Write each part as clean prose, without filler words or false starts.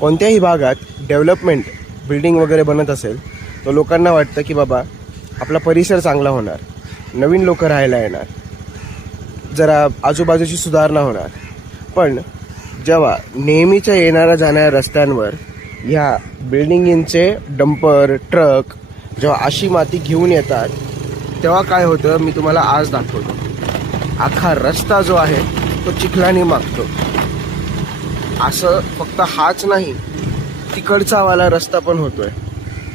कोणत्याही भागात development building वगैरे बनत असेल तर लोकांना वाटतं की बाबा आपला परिसर चांगला होणार, नवीन लोक राहायला येणार, जरा आजूबाजूची सुधारणा होणार. पण जेव्हा नेहमीच्या येणाऱ्या जाणाऱ्या रस्त्यांवर ह्या बिल्डिंगचे डंपर ट्रक जेव्हा अशी माती घेऊन येतात तेव्हा काय होतं मी तुम्हाला आज दाखवतो. अख्खा रस्ता जो आहे तो चिखलाने मागतो. असं फक्त हाच नाही, तिकडचा वाला रस्ता पण होतोय.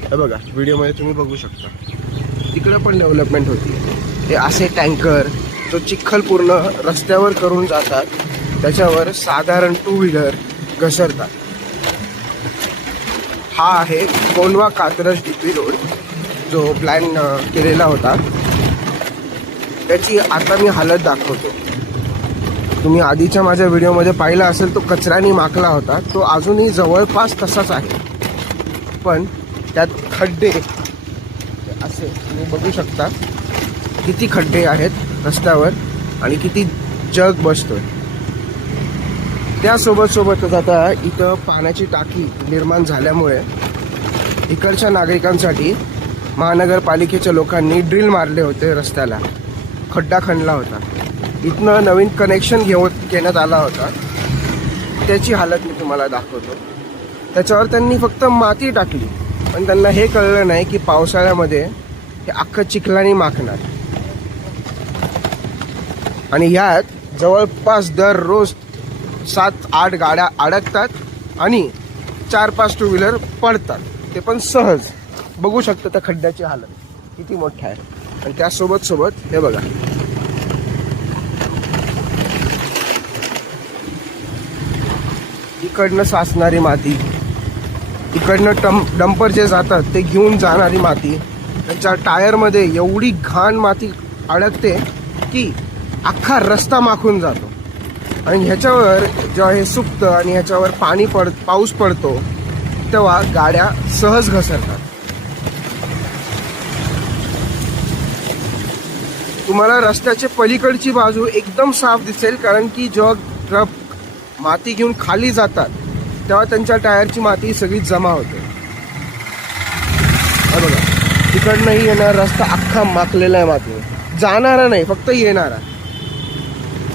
हे बघा व्हिडिओमध्ये तुम्ही बघू शकता, तिकडं पण डेव्हलपमेंट होती. ते असे टँकर जो चिखल पूर्ण रस्त्यावर करून जातात, त्याच्यावर साधारण 2 व्हीलर घसरतात. हा आहे कोंढवा कात्रज DP रोड जो प्लॅन केलेला होता. त्याची आता मी हालत दाखवतो. तुम्ही आधीच्या माझ्या व्हिडिओमध्ये पाहिला असेल, तो कचऱ्याने माखला होता. तो अजूनही जवळपास तसाच आहे, पण त्यात खड्डे असे तुम्ही बघू शकता. किती खड्डे आहेत रस्त्यावर आणि किती जग बसतोय. त्यासोबतच आता इथं पाण्याची टाकी निर्माण झाल्यामुळे इकडच्या नागरिकांसाठी महानगरपालिकेच्या लोकांनी ड्रिल मारले होते, रस्त्याला खड्डा खणला होता. इथनं नवीन कनेक्शन घेण्यात आला होता. त्याची हालत मी तुम्हाला दाखवतो. त्याच्यावर त्यांनी फक्त माती टाकली, पण त्यांना हे कळलं नाही की पावसाळ्यामध्ये हे अख्खं चिखलाने माखणार. आणि ह्यात जवळपास दररोज 7-8 गाड्या अडकतात आणि 4-5 2 व्हीलर पडतात, ते पण सहज. बघू शकता त्या खड्ड्याची हालत किती मोठी आहे. आणि त्यासोबत हे बघा, इकडनं साचणारी माती, इकडनं डंपर जे जातात ते घेऊन जाणारी माती, त्यांच्या टायरमध्ये एवढी घाण माती अडकते की अख्खा रस्ता माखून जातो. आणि ह्याच्यावर जेव्हा हे सुकतं आणि ह्याच्यावर पाऊस पडतो तेव्हा गाड्या सहज घसरतात. तुम्हाला रस्त्याच्या पलीकडची बाजू एकदम साफ दिसेल, कारण की जेव्हा ट्रक माती घेऊन खाली जातात तेव्हा त्यांच्या टायरची माती सगळी जमा होते. बघा तिकडनंही येणारा रस्ता अख्खा माखलेला आहे माती, जाणारा नाही फक्त येणारा.